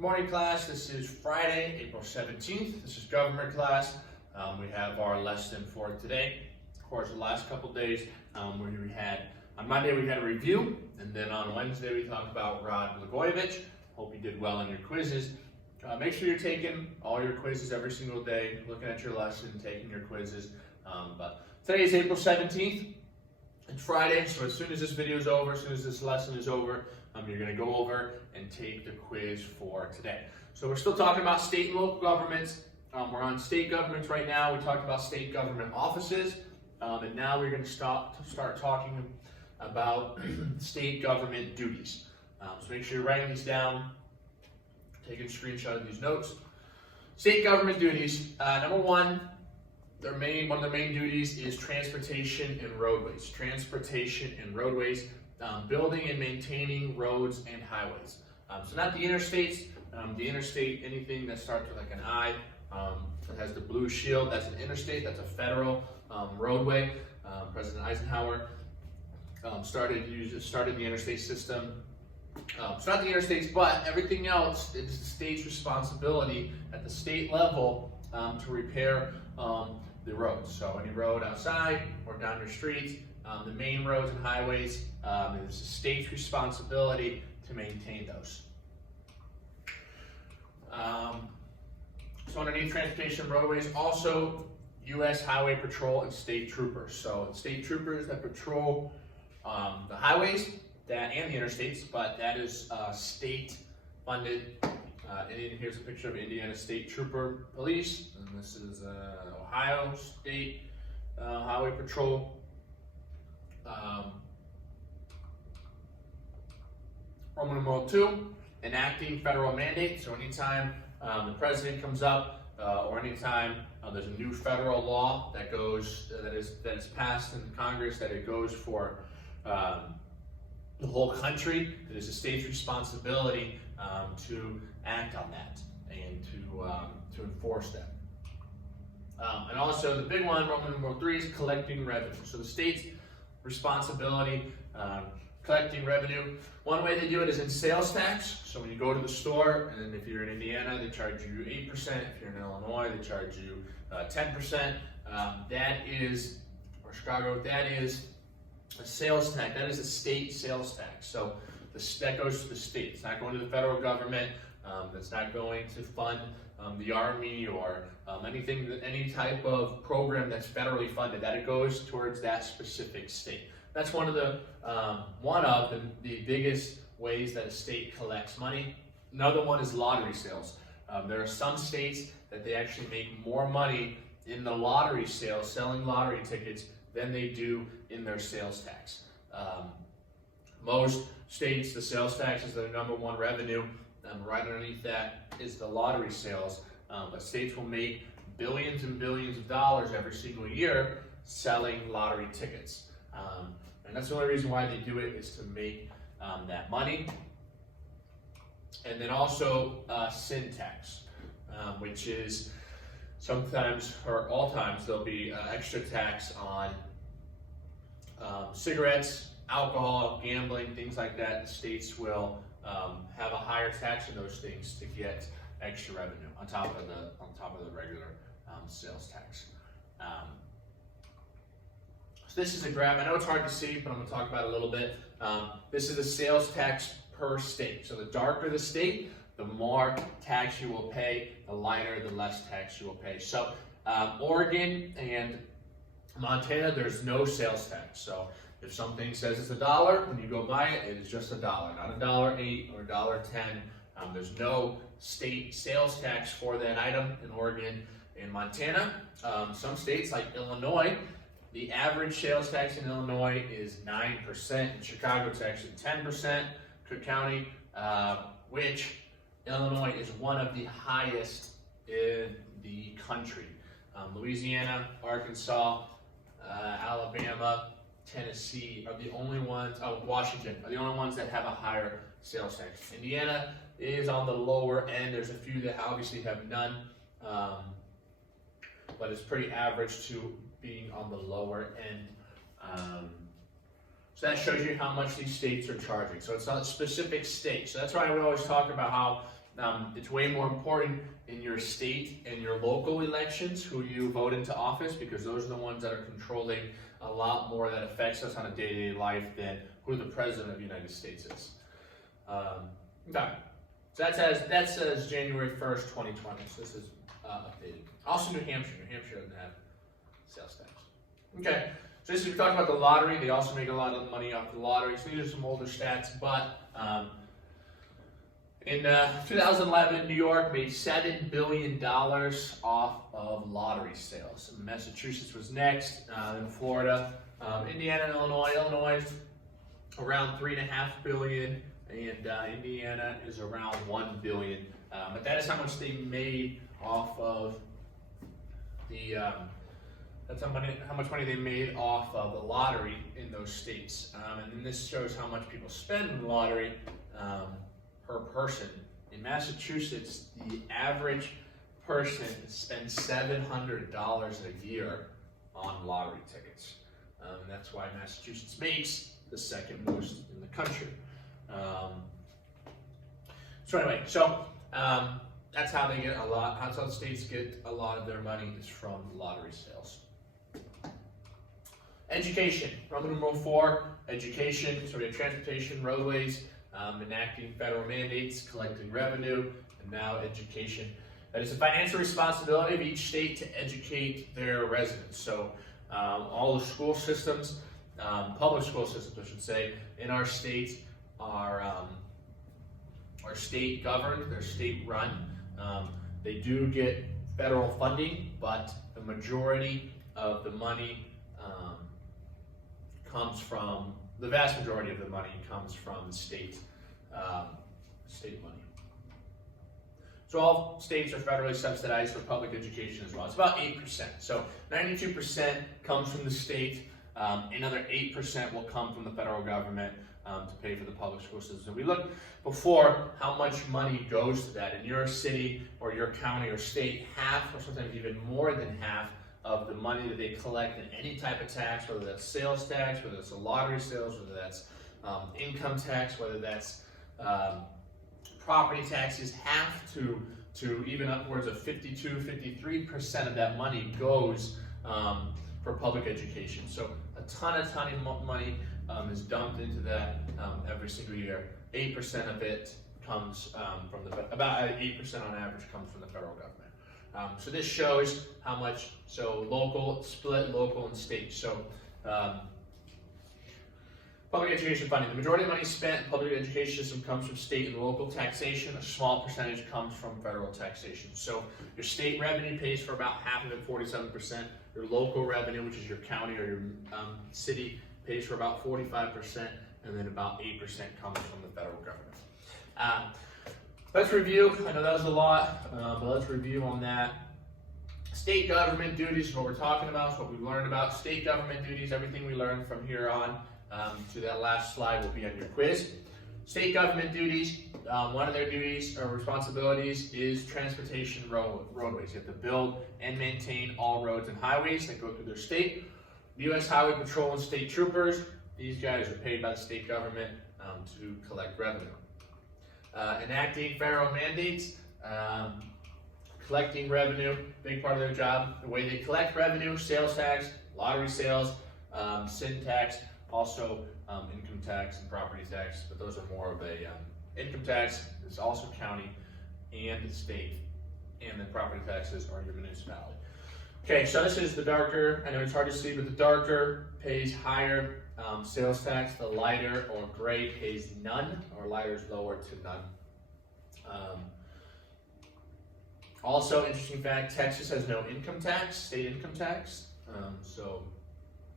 Good morning, class. This is Friday, April 17th. This is government class. We have our lesson for today. Of course, the last couple days where we had, on Monday we had a review, and then on Wednesday we talked about Rod Blagojevich. Hope you did well on your quizzes. Make sure you're taking all your quizzes every single day, looking at your lesson, taking your quizzes. But today is April 17th. It's Friday, so as soon as this video is over, as soon as this lesson is over, you're going to go over and take the quiz for today. So we're still talking about state and local governments. We're on state governments right now. We talked about state government offices, and now we're going to start talking about state government duties. So make sure you're writing these down, taking a screenshot of these notes. State government duties. Number one, one of their main duties is transportation and roadways. Transportation and roadways, building and maintaining roads and highways. So not the interstates. The interstate, anything that starts with like an I, that has the blue shield, that's an interstate. That's a federal roadway. President Eisenhower started the interstate system. It's not the interstates, but everything else is the state's responsibility at the state level to repair the roads. So any road outside or down your streets, the main roads and highways, it's the state's responsibility to maintain those. So underneath transportation and roadways, also U.S. Highway Patrol and state troopers. So state troopers that patrol the highways and the interstates, but that is state funded. Here's a picture of Indiana State Trooper Police, and this is Ohio State Highway Patrol. Roman numeral 2, enacting federal mandate. So anytime the president comes up, or anytime there's a new federal law that is passed in Congress, that it goes for the whole country, it is the state's responsibility to act on that and to enforce that. And also the big one, Roman numeral 3, is collecting revenue. So the state's responsibility, collecting revenue. One way they do it is in sales tax. So when you go to the store, and if you're in Indiana, they charge you 8%. If you're in Illinois, they charge you 10%. Or Chicago, that is a sales tax. That is a state sales tax. So that goes to the state. It's not going to the federal government. That's not going to fund the Army or any type of program that's federally funded. That it goes towards that specific state. That's one of the biggest ways that a state collects money. Another one is lottery sales. There are some states that they actually make more money in the lottery sales, selling lottery tickets, than they do in their sales tax. Most states, the sales tax is their number one revenue. Right underneath that is the lottery sales. But states will make billions and billions of dollars every single year selling lottery tickets. And that's the only reason why they do it, is to make that money. And then also sin tax, which is sometimes, or all times, there'll be extra tax on cigarettes, alcohol, gambling, things like that. The states will have a higher tax on those things to get extra revenue on top of the regular sales tax. So this is a graph. I know it's hard to see, but I'm going to talk about it a little bit. This is the sales tax per state. So the darker the state, the more tax you will pay. The lighter, the less tax you will pay. So Oregon and Montana, there's no sales tax. So if something says it's $1, when you go buy it, it is just $1, not $1.08 or $1.10. There's no state sales tax for that item in Oregon and Montana. Some states like Illinois, the average sales tax in Illinois is 9%. In Chicago, it's actually 10%. Cook County, which Illinois is one of the highest in the country. Louisiana, Arkansas, Alabama, Tennessee are the only ones, Washington are the only ones that have a higher sales tax. Indiana is on the lower end. There's a few that obviously have none, but it's pretty average to being on the lower end. So that shows you how much these states are charging. So it's not a specific state. So that's why we always talk about how It's way more important in your state and your local elections who you vote into office, because those are the ones that are controlling a lot more that affects us on a day-to-day life than who the president of the United States is. Okay, so that says January 1st, 2020. So this is updated. Also, New Hampshire. New Hampshire doesn't have sales tax. Okay, so this is, we talked about the lottery. They also make a lot of money off the lottery. So these are some older stats, but in 2011, New York made $7 billion off of lottery sales. Massachusetts was next, then Florida, Indiana, and Illinois. Illinois around $3.5 billion, and Indiana is around $1 billion. But that is how much they made off of the. That's how much money they made off of the lottery in those states. And then this shows how much people spend in the lottery per person. In Massachusetts, the average person spends $700 a year on lottery tickets. And that's why Massachusetts makes the second most in the country. That's how they get a lot. That's how the states get a lot of their money, is from lottery sales. Education, Roman numeral 4, education. So we have transportation, roadways, enacting federal mandates, collecting revenue, and now education. That is the financial responsibility of each state to educate their residents. So all the school systems, public school systems, I should say, in our state are state governed, they're state run. They do get federal funding, but the majority of the money the vast majority of the money comes from state money. So all states are federally subsidized for public education as well. It's about 8%. So 92% comes from the state. Another 8% will come from the federal government to pay for the public school system. So we looked before how much money goes to that. In your city or your county or state, half or sometimes even more than half of the money that they collect in any type of tax, whether that's sales tax, whether it's a lottery sales, whether that's income tax, whether that's property taxes, half to even upwards of 53% of that money goes for public education. So a ton of money is dumped into that every single year. 8% of it comes from about 8% on average comes from the federal government. So this shows how much, so local, split local and state. So public education funding. The majority of money spent in public education system comes from state and local taxation. A small percentage comes from federal taxation. So your state revenue pays for about half of it, 47%. Your local revenue, which is your county or your city, pays for about 45%, and then about 8% comes from the federal government. Let's review. I know that was a lot, but let's review on that. State government duties is what we're talking about. It's what we've learned about. State government duties, everything we learned from here on to that last slide will be on your quiz. State government duties, one of their duties or responsibilities is transportation roadways. You have to build and maintain all roads and highways that go through their state. The U.S. Highway Patrol and state troopers, these guys are paid by the state government to collect revenue. Enacting federal mandates, collecting revenue, big part of their job. The way they collect revenue, sales tax, lottery sales, sin tax, also income tax and property tax, but those are more of a income tax is also county and state, and then property taxes are your municipality. Okay, so this is the darker, I know it's hard to see, but the darker pays higher sales tax, the lighter or gray pays none, or lighter is lower to none. Also, interesting fact, Texas has no income tax, state income tax. So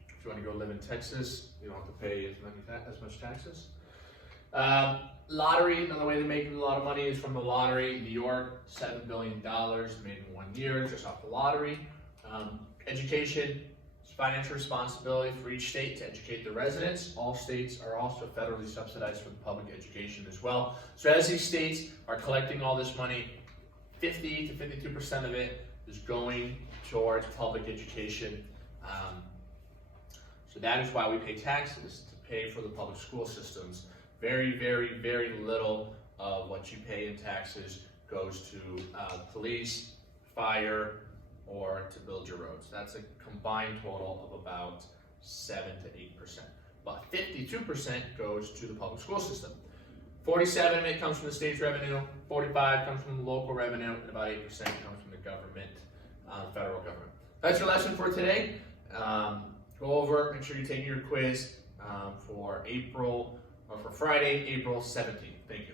if you want to go live in Texas, you don't have to pay as much taxes. Lottery, another way to make a lot of money is from the lottery. New York, $7 billion made in 1 year just off the lottery. Education, financial responsibility for each state to educate the residents. All states are also federally subsidized for public education as well. So as these states are collecting all this money, 50 to 52% of it is going towards public education. So that is why we pay taxes, to pay for the public school systems. Very, very, very little of what you pay in taxes goes to police, fire, or to build your roads. That's a combined total of about 7 to 8%. But 52% goes to the public school system. 47 of it comes from the state's revenue, 45 comes from the local revenue, and about 8% comes from the government, federal government. That's your lesson for today. Go over, make sure you're taking your quiz for Friday, April 17th. Thank you.